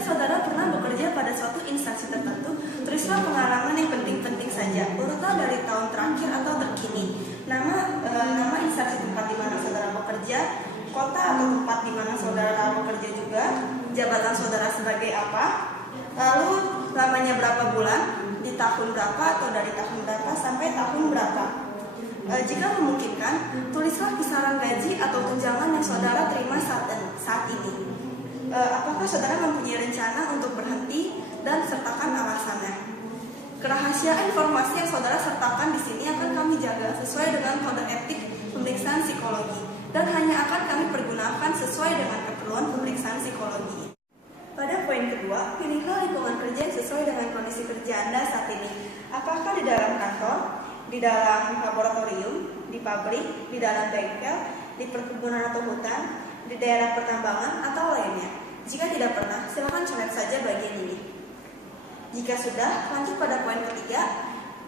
Jika saudara pernah bekerja pada suatu instansi tertentu, tulislah pengalaman yang penting-penting saja, urutan dari tahun terakhir atau terkini, nama instansi tempat di mana saudara bekerja, kota atau tempat di mana saudara bekerja juga, jabatan saudara sebagai apa, lalu lamanya berapa bulan, di tahun berapa atau dari tahun berapa sampai tahun berapa. Jika memungkinkan, tulislah kisaran gaji atau tunjangan yang saudara terima saat ini. Apakah saudara mempunyai rencana untuk berhenti dan sertakan alasannya. Kerahasiaan informasi yang saudara sertakan di sini akan kami jaga sesuai dengan kode etik pemeriksaan psikologi dan hanya akan kami pergunakan sesuai dengan keperluan pemeriksaan psikologi. Pada poin kedua, pilihlah lingkungan kerja yang sesuai dengan kondisi kerja Anda saat ini. Apakah di dalam kantor, di dalam laboratorium, di pabrik, di dalam bengkel, di perkebunan atau hutan, di daerah pertambangan atau lainnya. Jika tidak pernah, silakan coret saja bagian ini. Jika sudah, lanjut pada poin ketiga,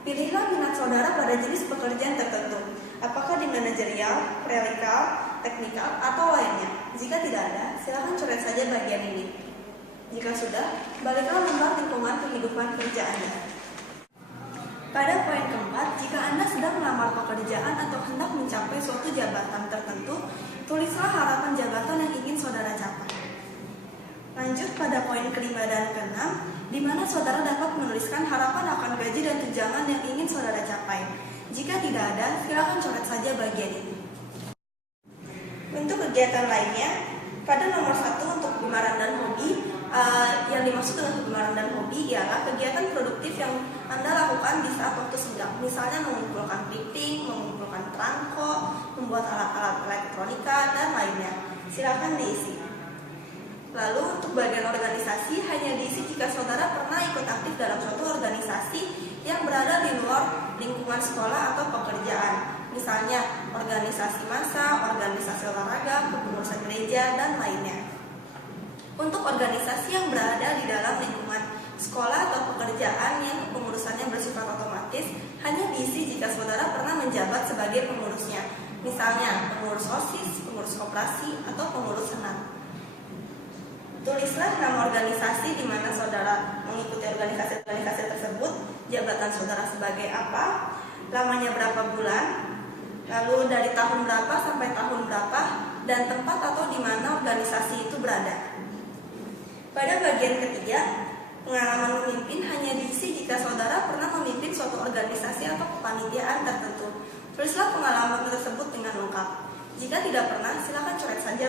pilihlah minat saudara pada jenis pekerjaan tertentu. Apakah di manajerial, prelikal, teknikal, atau lainnya. Jika tidak ada, silakan coret saja bagian ini. Jika sudah, baliklah lembar lingkungan kehidupan kerja Anda. Pada poin keempat, jika Anda sedang melamar pekerjaan atau hendak mencapai suatu jabatan tertentu, tulislah harapan jabatan yang ingin saudara capai. Lanjut pada poin kelima dan keenam, di mana saudara dapat menuliskan harapan akan gaji dan tunjangan yang ingin saudara capai. Jika tidak ada, silakan coret saja bagian ini. Untuk kegiatan lainnya, pada nomor 1 untuk kegemaran dan hobi, yang dimaksud dengan kegemaran dan hobi ialah kegiatan produktif yang Anda lakukan di saat waktu senggang. Misalnya mengumpulkan printing, mengumpulkan perangko, membuat alat-alat elektronika, dan lainnya. Silakan diisi. Lalu untuk bagian organisasi hanya diisi jika saudara pernah ikut aktif dalam suatu organisasi yang berada di luar lingkungan sekolah atau pekerjaan. Misalnya organisasi massa, organisasi olahraga, kepengurusan gereja, dan lainnya. Untuk organisasi yang berada di dalam lingkungan sekolah atau pekerjaan yang pengurusannya bersifat otomatis hanya diisi jika saudara pernah menjabat sebagai pengurusnya. Misalnya pengurus OSIS, pengurus koperasi, atau pengurus senat. Tulislah nama organisasi di mana saudara mengikuti organisasi tersebut, jabatan saudara sebagai apa, lamanya berapa bulan, lalu dari tahun berapa sampai tahun berapa, dan tempat atau di mana organisasi itu berada. Pada bagian ketiga, pengalaman memimpin hanya diisi jika saudara pernah memimpin suatu organisasi atau kepanitiaan tertentu. Tulislah pengalaman tersebut dengan lengkap. Jika tidak pernah, silakan coret saja.